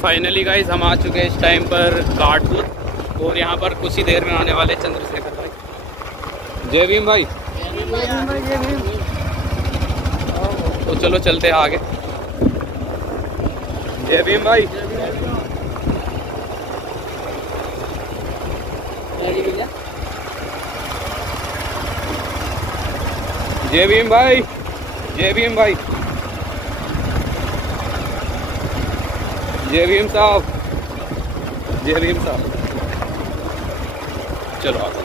Finally guys हम आ चुके हैं इस टाइम पर काटपुर, और यहाँ पर कुछ ही देर में आने वाले चंद्रशेखर भाई। जय भीम भाई। तो चलो चलते हैं आगे। जय भीम भाई। जय भीम भाई। जय भीम भाई। जय भीम साहब। जय भीम साहब। चलो आगे।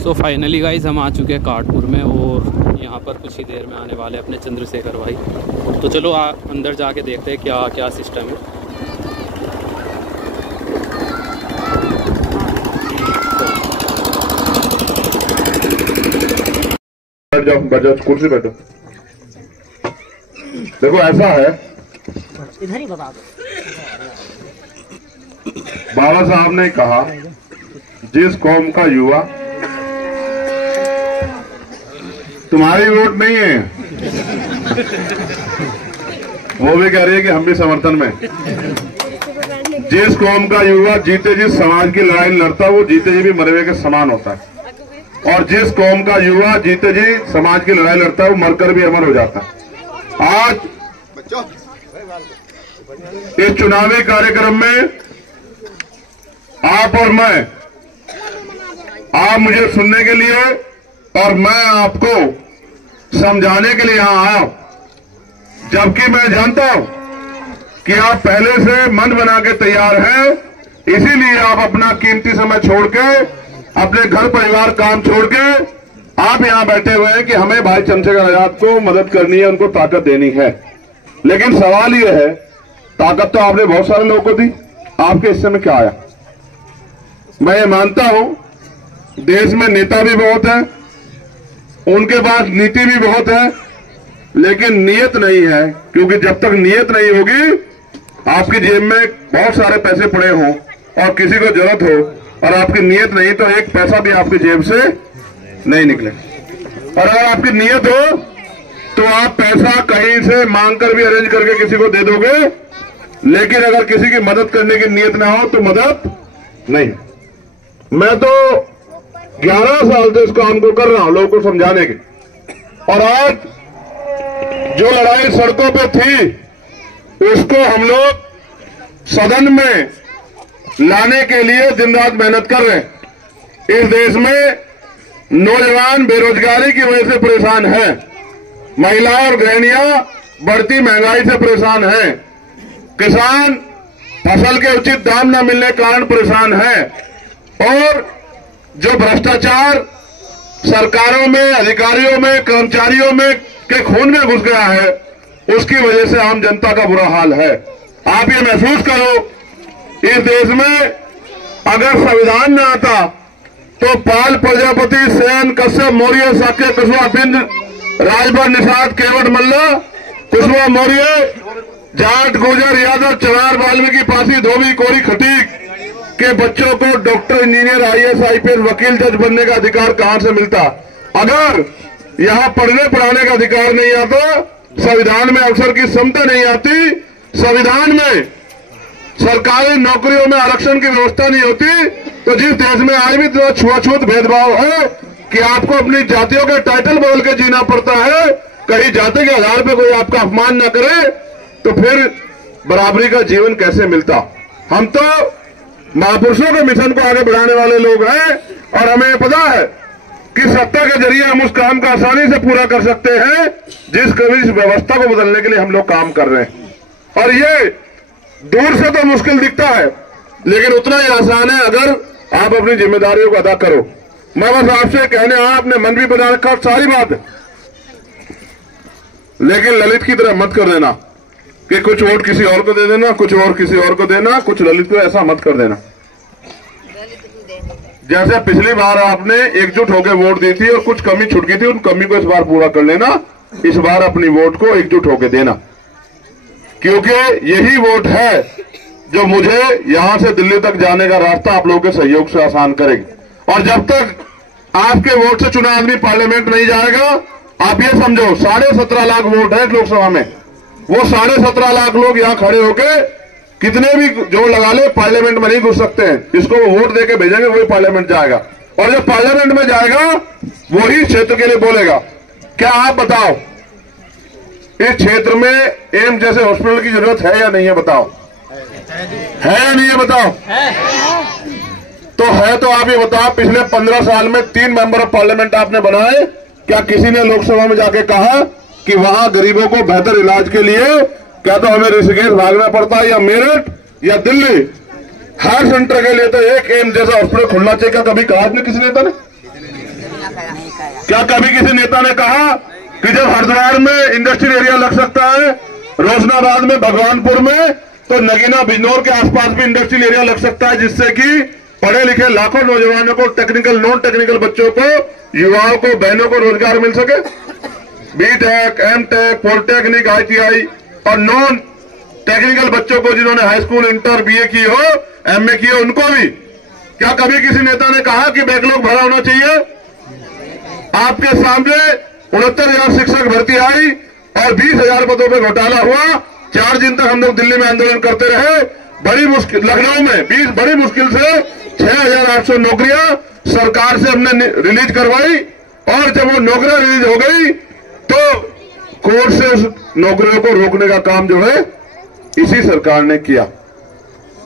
सो फाइनली गाइज हम आ चुके हैं काटपुर में, और यहाँ पर कुछ ही देर में आने वाले अपने चंद्रशेखर भाई। तो चलो अंदर जाके देखते हैं क्या क्या सिस्टम है। बजाओ, कुर्सी बैठो। देखो ऐसा है, इधर ही बता दो। बाबा साहब ने कहा जिस कौम का युवा, तुम्हारी वोट नहीं है, वो भी कह रही है कि हम भी समर्थन में। जिस कौम का युवा जीते जी समाज की लड़ाई लड़ता है, वो जीते जी भी मरे हुए के समान होता है। और जिस कौम का युवा जीते जी समाज की लड़ाई लड़ता है, वो मरकर भी अमर हो जाता है। आज इस चुनावी कार्यक्रम में आप और मैं, आप मुझे सुनने के लिए और मैं आपको समझाने के लिए यहां आया, जबकि मैं जानता हूं कि आप पहले से मन बना के तैयार हैं। इसीलिए आप अपना कीमती समय छोड़ के, अपने घर परिवार काम छोड़ के आप यहां बैठे हुए हैं कि हमें भाई चंद्रशेखर आजाद को मदद करनी है, उनको ताकत देनी है। लेकिन सवाल यह है, ताकत तो आपने बहुत सारे लोगों को दी, आपके हिस्से में क्या आया? मैं ये मानता हूं देश में नेता भी बहुत है, उनके पास नीति भी बहुत है, लेकिन नीयत नहीं है। क्योंकि जब तक नीयत नहीं होगी, आपकी जेब में बहुत सारे पैसे पड़े हों और किसी को जरूरत हो और आपकी नीयत नहीं, तो एक पैसा भी आपकी जेब से नहीं निकले। और अगर आपकी नीयत हो तो आप पैसा कहीं से मांग कर भी अरेंज करके किसी को दे दोगे, लेकिन अगर किसी की मदद करने की नीयत ना हो तो मदद नहीं। मैं तो 11 साल से इस काम को कर रहा हूं, लोगों को समझाने के। और आज जो लड़ाई सड़कों पे थी, उसको हम लोग सदन में लाने के लिए दिन रात मेहनत कर रहे हैं। इस देश में नौजवान बेरोजगारी की वजह से परेशान है, महिला और गृहिणियां बढ़ती महंगाई से परेशान हैं, किसान फसल के उचित दाम न मिलने के कारण परेशान है, और जो भ्रष्टाचार सरकारों में, अधिकारियों में, कर्मचारियों में के खून में घुस गया है, उसकी वजह से आम जनता का बुरा हाल है। आप ये महसूस करो, इस देश में अगर संविधान न आता तो पाल, प्रजापति, सेन, कश्यप, मौर्य, शाक्य, कुशवा, बिंद, राजभर, निषाद, केवट, मल्ल, कुशवा, मौर्य, जाट, गुर्जर, यादव, चमार, वाल्मीकि, पासी, धोबी, कोरी, खटीक के बच्चों को डॉक्टर, इंजीनियर, IAS, IPS, वकील, जज बनने का अधिकार कहां से मिलता? अगर यहां पढ़ने पढ़ाने का अधिकार नहीं आता, संविधान में अवसर की क्षमता नहीं आती, संविधान में सरकारी नौकरियों में आरक्षण की व्यवस्था नहीं होती, तो जिस देश में आज भी तो छुआछूत भेदभाव है कि आपको अपनी जातियों के टाइटल बदल के जीना पड़ता है, कहीं जाति के आधार पर कोई आपका अपमान न करे, तो फिर बराबरी का जीवन कैसे मिलता? हम तो महापुरुषों के मिशन को आगे बढ़ाने वाले लोग हैं, और हमें पता है कि सत्ता के जरिए हम उस काम को आसानी से पूरा कर सकते हैं जिस कभी व्यवस्था को बदलने के लिए हम लोग काम कर रहे हैं। और ये दूर से तो मुश्किल दिखता है, लेकिन उतना ही आसान है अगर आप अपनी जिम्मेदारियों को अदा करो। मैं बस आपसे कहने आया, आपने मन भी बना रखा, सारी बात है, लेकिन ललित की तरह मत कर देना कि कुछ वोट किसी और को दे देना, कुछ और किसी और को देना, कुछ ललित को, ऐसा मत कर देना। जैसे पिछली बार आपने एकजुट होकर वोट दी थी और कुछ कमी छूट गई थी, उन कमी को इस बार पूरा कर लेना। इस बार अपनी वोट को एकजुट होकर देना, क्योंकि यही वोट है जो मुझे यहां से दिल्ली तक जाने का रास्ता आप लोगों के सहयोग से आसान करेगी। और जब तक आपके वोट से चुना आदमी पार्लियामेंट नहीं जाएगा, आप ये समझो 17.5 लाख वोट है लोकसभा में, वो 17.5 लाख लोग यहां खड़े होके कितने भी जोर लगा ले पार्लियामेंट में नहीं घुस सकते हैं। इसको वो वोट देके भेजेंगे, वही पार्लियामेंट जाएगा, और जब पार्लियामेंट में जाएगा वही क्षेत्र के लिए बोलेगा। क्या आप बताओ, इस क्षेत्र में एम्स जैसे हॉस्पिटल की जरूरत है या नहीं है? बताओ, है या नहीं है? बताओ। तो है तो आप ये बताओ, पिछले 15 साल में 3 मेंबर ऑफ पार्लियामेंट आपने बनाए, क्या किसी ने लोकसभा में जाके कहा कि वहां गरीबों को बेहतर इलाज के लिए क्या तो हमें ऋषिकेश भागना पड़ता है या मेरठ या दिल्ली? हर सेंटर के लिए तो एक एम्स जैसा हॉस्पिटल खुलना चाहिए। क्या कभी कहा आपने किसी नेता ने? क्या कभी किसी नेता ने कहा कि जब हरिद्वार में इंडस्ट्रियल एरिया लग सकता है, रोशनाबाद में, भगवानपुर में, तो नगीना बिजनौर के आसपास भी इंडस्ट्रियल एरिया लग सकता है, जिससे कि पढ़े लिखे लाखों नौजवानों को, टेक्निकल नॉन टेक्निकल बच्चों को, युवाओं को, बहनों को रोजगार मिल सके? बीटेक, एमटेक, पॉलिटेक्निक, ITI और नॉन टेक्निकल बच्चों को जिन्होंने हाई स्कूल, इंटर, BA की हो, MA की हो, उनको भी क्या कभी किसी नेता ने कहा कि बैकलॉग भरा होना चाहिए? आपके सामने 69,000 शिक्षक भर्ती आई और 20,000 पदों पे घोटाला हुआ। 4 दिन तक हम लोग दिल्ली में आंदोलन करते रहे। बड़ी मुश्किल, लखनऊ में बड़ी मुश्किल से 6,800 नौकरियां सरकार से हमने रिलीज करवाई, और जब वो नौकरियां रिलीज हो गई तो कोर्ट से उस नौकरियों को रोकने का काम जो है इसी सरकार ने किया।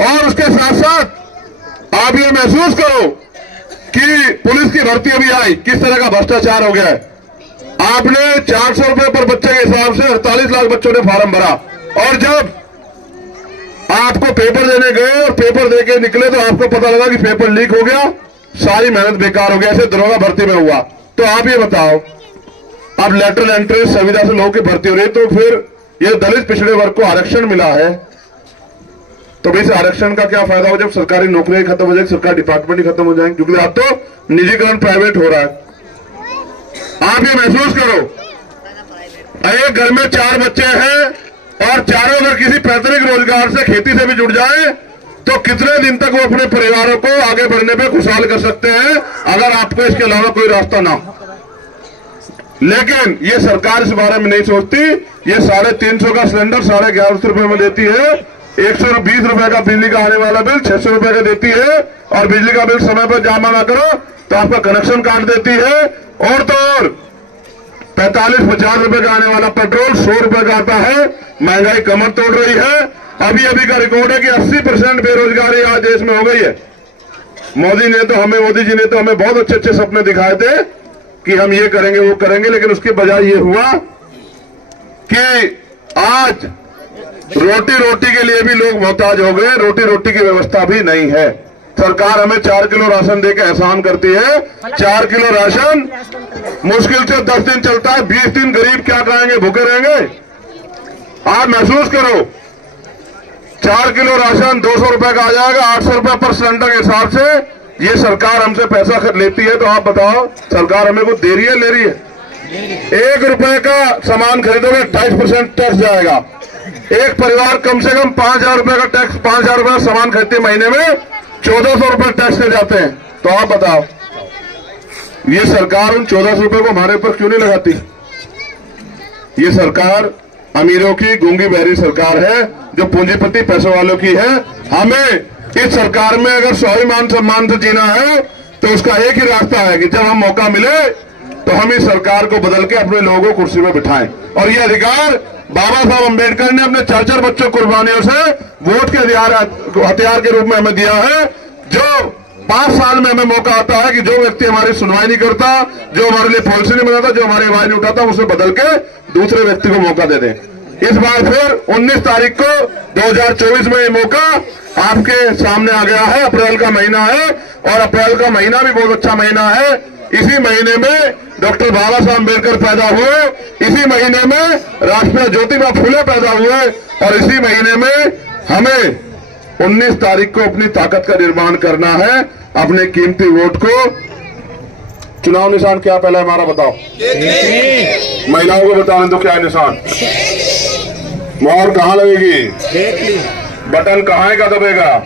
और उसके साथ साथ आप ये महसूस करो कि पुलिस की भर्ती अभी आई, किस तरह का भ्रष्टाचार हो गया है। आपने 400 रुपए पर बच्चे के हिसाब से 48 लाख बच्चों ने फॉर्म भरा, और जब आपको पेपर देने गए और पेपर देके निकले तो आपको पता लगा कि पेपर लीक हो गया, सारी मेहनत बेकार हो गया। ऐसे दरोगा भर्ती में हुआ। तो आप ये बताओ, अब लेटरल एंट्री संविदा से लोगों की भर्ती हो रही है, तो फिर ये दलित पिछड़े वर्ग को आरक्षण मिला है, तो भाई इस आरक्षण का क्या फायदा हो जब सरकारी नौकरियां खत्म हो जाएगी, सरकारी डिपार्टमेंट ही खत्म हो जाएंगे, क्योंकि अब तो निजीकरण प्राइवेट हो रहा है। आप ये महसूस करो, एक घर में 4 बच्चे हैं और चारों अगर किसी पैतृक रोजगार से, खेती से भी जुड़ जाए, तो कितने दिन तक वो अपने परिवारों को आगे बढ़ने पे खुशहाल कर सकते हैं, अगर आपको इसके अलावा कोई रास्ता ना हो। लेकिन ये सरकार इस बारे में नहीं सोचती। ये 350 का सिलेंडर 1150 रुपए में देती है, 120 रुपए का बिजली का आने वाला बिल 600 रुपए का देती है, और बिजली का बिल समय पर जमा ना करो तो आपका कनेक्शन काट देती है। और तो और 45-50 रुपए का आने वाला पेट्रोल 100 रुपए का आता है। महंगाई कमर तोड़ रही है। अभी का रिकॉर्ड है कि 80% बेरोजगारी आज देश में हो गई है। मोदी जी ने तो हमें बहुत अच्छे अच्छे सपने दिखाए थे कि हम ये करेंगे वो करेंगे, लेकिन उसके बजाय ये हुआ कि आज रोटी के लिए भी लोग मोहताज हो गए। रोटी की व्यवस्था भी नहीं है। सरकार हमें 4 किलो राशन देकर एहसान करती है। 4 किलो राशन मुश्किल से 10 दिन चलता है, 20 दिन गरीब क्या खाएंगे, भूखे रहेंगे। आप महसूस करो, 4 किलो राशन 200 रुपए का आ जाएगा, 800 रुपए पर सिलेंडर के हिसाब से ये सरकार हमसे पैसा लेती है। तो आप बताओ, सरकार हमें कुछ दे रही है, ले रही है? 1 रुपए का सामान खरीदोगे 28% टैक्स जाएगा। एक परिवार कम से कम 5,000 रुपए का टैक्स, 5,000 रुपए का सामान खरीदते महीने में 1,400 रुपए टैक्स ले जाते हैं। तो आप बताओ, ये सरकार उन 1,400 रुपए को हमारे ऊपर क्यों नहीं लगाती? ये सरकार अमीरों की गूंगी बहरी सरकार है, जो पूंजीपति पैसों वालों की है। हमें इस सरकार में अगर स्वाभिमान सम्मान से जीना है तो उसका एक ही रास्ता है कि जब हम मौका मिले तो हम इस सरकार को बदल के अपने लोगों को कुर्सी में बिठाएं। और ये अधिकार बाबा साहब अम्बेडकर ने अपने 4-4 बच्चों कुर्बानियों से वोट के हथियार के रूप में हमें दिया है। जो 5 साल में हमें मौका आता है कि जो व्यक्ति हमारी सुनवाई नहीं करता, जो हमारे लिए पॉलिसी नहीं बनाता, जो हमारी आवाज नहीं उठाता, उसे बदल के दूसरे व्यक्ति को मौका दे दें। इस बार फिर 19 तारीख को 2024 में ये मौका आपके सामने आ गया है। अप्रैल का महीना है और अप्रैल का महीना भी बहुत अच्छा महीना है। इसी महीने में डॉक्टर बाबा साहब अम्बेडकर पैदा हुए, इसी महीने में राष्ट्रपिता ज्योतिबा फुले पैदा हुए, और इसी महीने में हमें 19 तारीख को अपनी ताकत का निर्माण करना है। अपने कीमती वोट को, चुनाव निशान क्या पहला है हमारा, बताओ? महिलाओं को बताने दो क्या है निशान। मोहर कहाँ लगेगी, बटन कहाँ का दबेगा।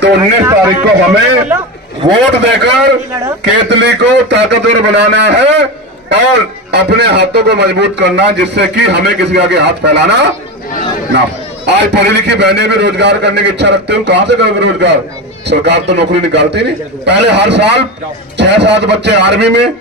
तो 19 तारीख को हमें वोट देकर केतली को ताकतवर बनाना है और अपने हाथों को मजबूत करना, जिससे कि हमें किसी आगे हाथ फैलाना ना। आज पढ़ी लिखी बहनें भी रोजगार करने की इच्छा रखते हो, कहां से करोगे रोजगार? सरकार तो नौकरी निकालती नहीं। पहले हर साल 6-7 बच्चे आर्मी में,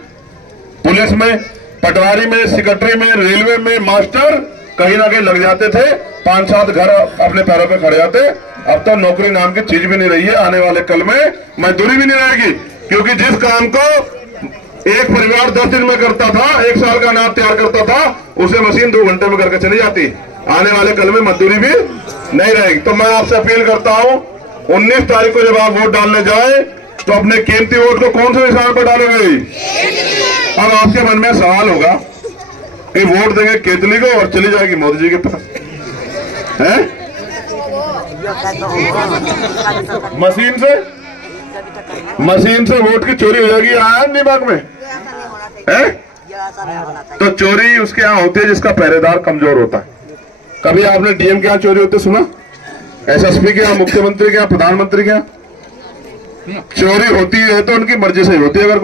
पुलिस में, पटवारी में, सेक्रेटरी में, रेलवे में, मास्टर कहीं ना कहीं लग जाते थे, 5-7 घर अपने पैरों पे खड़े जाते। अब तो नौकरी नाम की चीज भी नहीं रही है। आने वाले कल में मजदूरी भी नहीं रहेगी, क्योंकि जिस काम को एक परिवार 10 दिन में करता था, 1 साल का अनाज तैयार करता था, उसे मशीन 2 घंटे में करके चली जाती। आने वाले कल में मजदूरी भी नहीं रहेगी। तो मैं आपसे अपील करता हूं, 19 तारीख को जब आप वोट डालने जाए तो अपने कीमती वोट को कौन से निशान पर डालोगे? अब आपके मन में सवाल होगा कि वोट देंगे केतली को और चली जाएगी मोदी जी के पास, है? मशीन से वोट की चोरी हो जाएगी, आया दिमाग में है? तो चोरी उसके यहाँ होती है जिसका पहरेदार कमजोर होता है। कभी आपने डीएम के यहाँ चोरी होते सुना? एसएसपी के यहाँ, मुख्यमंत्री के यहाँ, प्रधानमंत्री के यहाँ चोरी होती है तो उनकी मर्जी से ही होती है। अगर